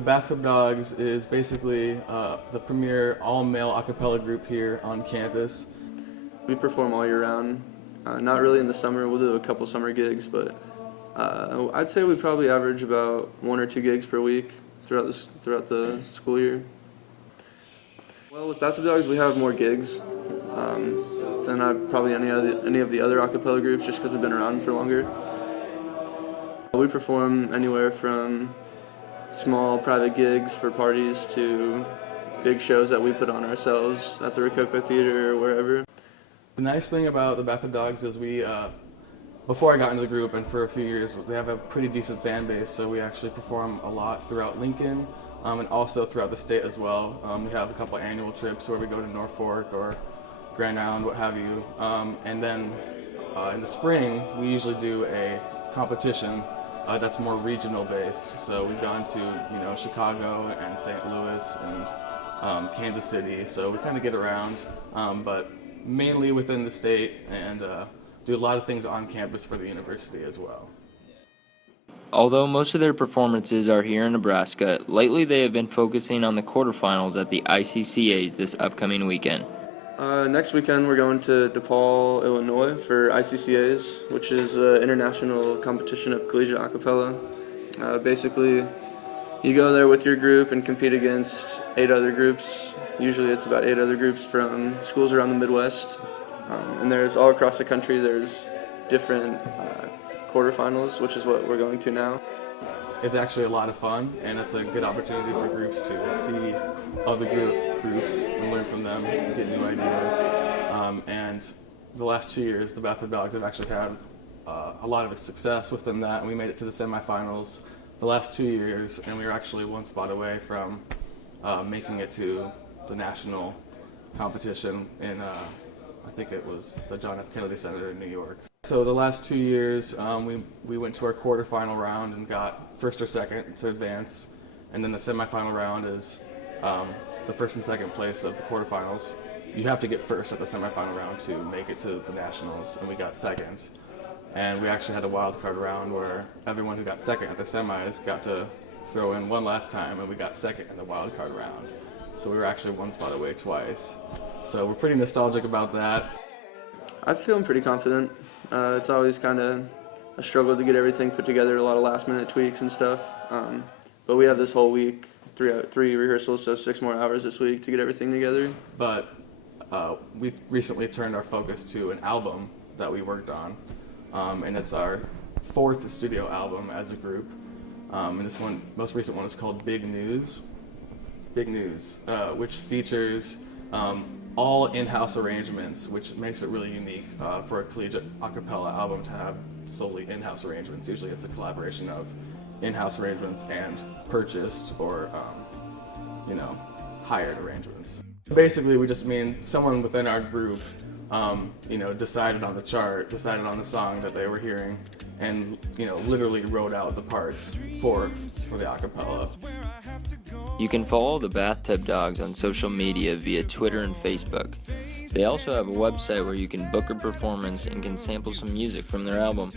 The Bathtub Dogs is basically the premier all-male a cappella group here on campus. We perform all year round. Not really in the summer. We'll do a couple summer gigs, but I'd say we probably average about 1 or 2 gigs per week throughout the school year. Well, with Bathtub Dogs, we have more gigs than probably any of the other a cappella groups, just because we've been around for longer. We perform anywhere from small private gigs for parties to big shows that we put on ourselves at the Rococo Theater or wherever. The nice thing about the Bathtub Dogs is we, before I got into the group and for a few years, they have a pretty decent fan base, so we actually perform a lot throughout Lincoln and also throughout the state as well. We have a couple annual trips where we go to Norfolk or Grand Island, what have you. And then in the spring, we usually do a competition that's more regional based. So we've gone to Chicago and St. Louis and Kansas City. So we kind of get around, but mainly within the state, and do a lot of things on campus for the university as well. Although most of their performances are here in Nebraska, lately they have been focusing on the quarterfinals at the ICCAs this upcoming weekend. Next weekend we're going to DePaul, Illinois for ICCAs, which is an international competition of collegiate a cappella. Basically, you go there with your group and compete against 8 other groups. Usually it's about 8 other groups from schools around the Midwest. And there's all across the country, there's different quarterfinals, which is what we're going to now. It's actually a lot of fun, and it's a good opportunity for groups to see other groups and learn from them and get new ideas. And the last 2 years, the Bathtub Dogs have actually had a lot of success within that, and we made it to the semifinals the last 2 years, and we were actually one spot away from making it to the national competition in, I think it was the John F. Kennedy Center in New York. So the last 2 years, we went to our quarterfinal round and got first or second to advance, and then the semifinal round is the first and second place of the quarterfinals. You have to get first at the semifinal round to make it to the nationals, and we got second. And we actually had a wild card round where everyone who got second at the semis got to throw in one last time, and we got second in the wild card round. So we were actually one spot away twice. So we're pretty nostalgic about that. I'm feeling pretty confident. It's always kind of a struggle to get everything put together, a lot of last-minute tweaks and stuff. But we have this whole week, three rehearsals, so 6 more hours this week to get everything together. But we recently turned our focus to an album that we worked on, and it's our 4th studio album as a group. And this most recent one is called Big News, which features all in-house arrangements, which makes it really unique for a collegiate a cappella album to have solely in-house arrangements. Usually it's a collaboration of in-house arrangements and purchased or hired arrangements. Basically, we just mean someone within our group decided on the chart, decided on the song that they were hearing, and literally wrote out the parts for the a cappella. You can follow the Bathtub Dogs on social media via Twitter and Facebook. They also have a website where you can book a performance and can sample some music from their album.